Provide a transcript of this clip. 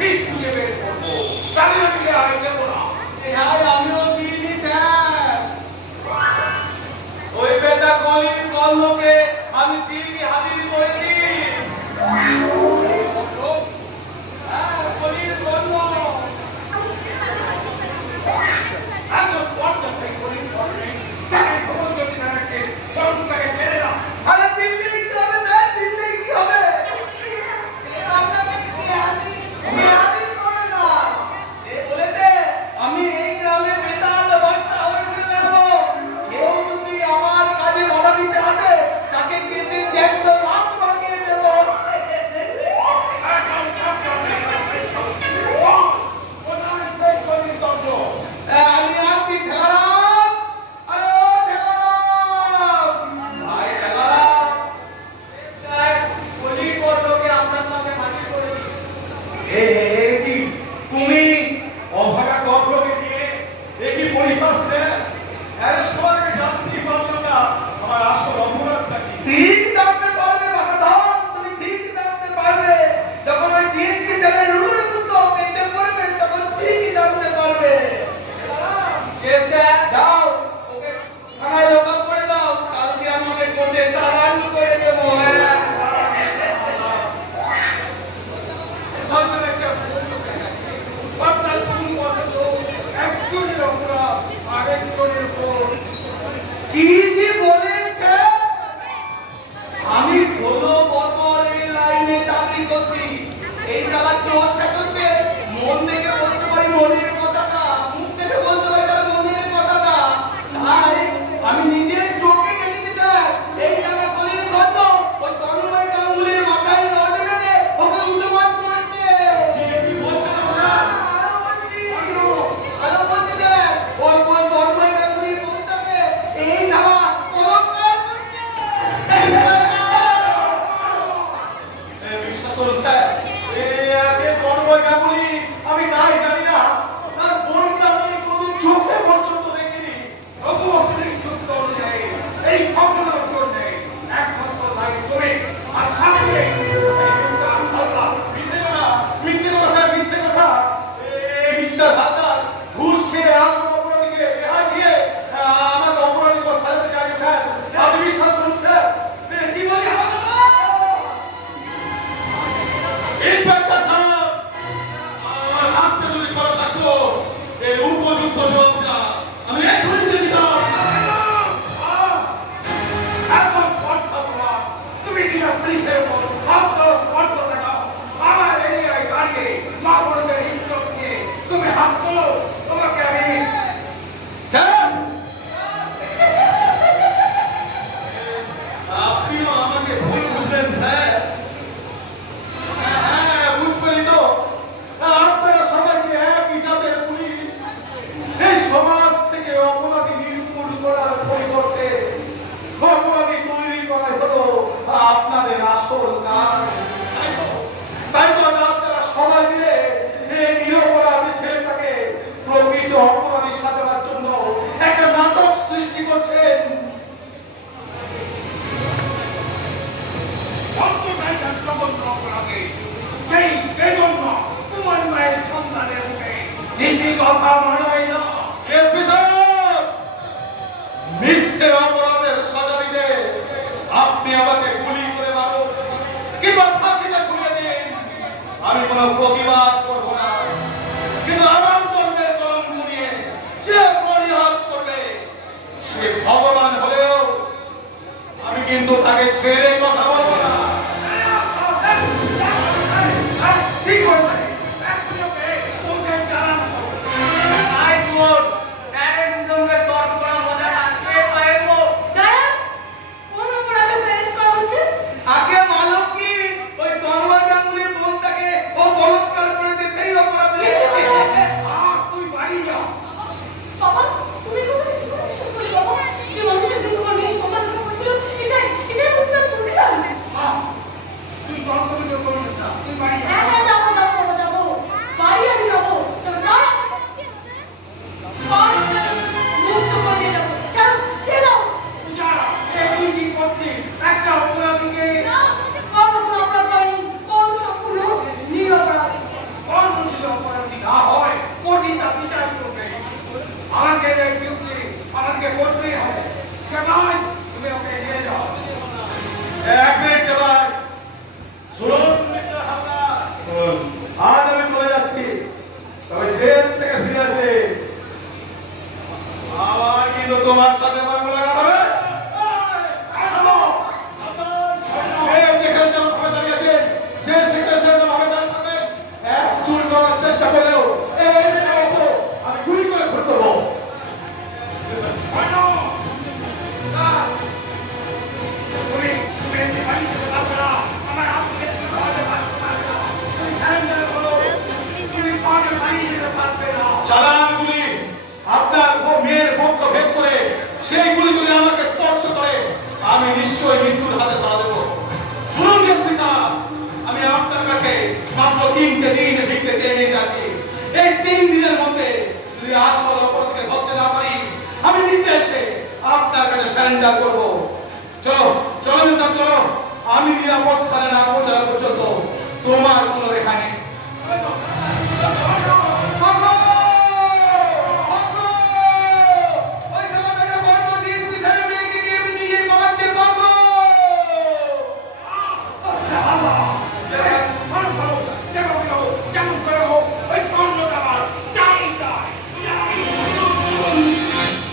ঠিক খুঁজে বের করবো, তাদের মিলে আর দেবো না। আমিও দিইনি স্যার, ওই বেটা গলির কর্মকে আমি দিল্লি হাজির করেছি। গলির কর্ম আমি এই গ্রামে বেতাল বাচ্চা হয়ে যাবো। কেউ যদি আমার কাজে বাধা দিতে আসে তাকে কেটে জ্যান্ত লাশ বানিয়ে দেবো। আমি আসছি ঠেলারাম, আরে ও ঠেলারাম, ভাই ঠেলারাম, বলি করলোকে আপনার সঙ্গে মাটি করেছি। কি তুমি অভাগা গর্ভকে নিয়ে একই পরিবার স্যার এর সবাইকে জানতে পারলাম না আমার আসল অপরাধটা কি। ঠিক জানতে পারবে বাবাধন, তুমি ঠিক জানতে পারবে। যখন ওই দিনকে জানে রুড়ে দুটো পেটে পড়বে তখন ঠিকই জানতে পারবে। যাও ওকে থানায় লোকাল করে দাও, কালকে আমাকে কোর্টে চালান করে দেবো। কি যে বলেছে, আমি 16 বছর এই লাইনে চাকরি করছি। এই চালা চোর চাকরকে মন থেকে বলতে পারি মনের কথাটা, মুখ থেকে বলতে পারি তার মনের কথাটা। তাই আমি নিজের চোখে দেখতে চাই এই চালা গলির গন্ধ ওই তন্ময় গাঙ্গুলির মাথায় রড মেরে ওকে উল্টোপাত করেছে। কি বলছো তোমরা? আরো বলতে দে, ওই তন্ময় গাঙ্গুলির বোনটাকে এই চালা বলৎকার করেছে। বিশ্বাস করুন স্যার একে তন্ময় গাঙ্গুলি আমি তাই জানি না তার বোনকে আমি কোনো চোখে পর্যন্ত দেখিনি। তবু অতিরিক্ত যুক্ত অনুযায়ী এই ঘটনার উত্তর নেই। একমাত্র দায়ী তুমি আর সামনে এই মিস্টার হালদার। মিথ্যে কথা স্যার মিথ্যে কথা। এই মিস্টার হালদার ঘুষ খেয়ে আসল অপরাধীকে রেহাই দিয়ে আমাকে অপরাধী করে ফেলতে চাইছে স্যার। আপনি বিশ্বাস করুন স্যার। কি বলি হালদার? ইন্সপেক্টর সাহেব আমার হাতে যদি করা থাকতো এই উপযুক্ত জবাবটা আমি এখনই দিয়ে দিতাম। এখন কথা বলা, তুমি কিনা পুলিশের উপর হাত বন্ধ দেখাও। আমার এরিয়ায় দাঁড়িয়ে মা বোনদের ইজ্জত নিয়ে তুমি হাত তোলো, তোমাকে আমি স্যার আপনিও আমাকে ভুল বুঝলেন স্যার। হ্যাঁ বুঝবেনই তো আপনারা সবাই যে একই জাতের পুলিশ। এই সমাজ থেকে অপরাধী নির্মূল করার পরিবর্তে অপরাধী তৈরি করাই হলো আপনাদের আসল কাজ। তাই তো আজ আপনারা সবাই মিলে এই নিরপরাধী ছেলেটাকে প্রকৃত অপরাধী সাজানোর জন্য একটা নাটক সৃষ্টি করছেন। অন্তর্জাল সমগ্র অপরাধে সেই বেদন্য তোমার মায়ের সন্তানের মুখে নীতি কথা মানাই না। এসপি সাহেব মিথ্যে অপরাধের সাজা দিতে আপনি আমাকে গুলি করে মারুন কিংবা ফাঁসিতে ঝুলিয়ে দিন, আমি কোনো প্রতিবাদ করব না। কিন্তু আমার জন্মের কলঙ্ক নিয়ে যে পরিহাস করবে সে ভগবান হলেও আমি কিন্তু তাকে ছেড়ে কথা বলবো না। ঠিক হয়েছে, এখনই ওকে চালান করো। আই কোর্ট প্যারেন্ট সঙ্গে তর্ক করা মজা আজকে পাইবো। দাঁড়া, কোন অপরাধে প্যারেন্টস করা হচ্ছে? আগে মালক কি ওই তন্ময় গাঙ্গুলির বোনটাকে ও বলৎকার করেছে সেই অপরাধ লেগেছে। আর তুই বাড়ি যা। বাবা, তুমি কোথায় কি করে বিশ্বাস করলে বাবা? যে মানুষটা দিন তোমার মেয়ে সমালোচনা করছিল, এটাই বুঝতে পারলাম কাছে মাত্র 3টে দিন ভিক্ষে চেয়ে নিয়ে যাচ্ছি। এই 3 দিনের মধ্যে যদি আসল অপরাধীকে ধরতে না পারি, আমি নিচে এসে আপনার কাছে সারেন্ডার করবো।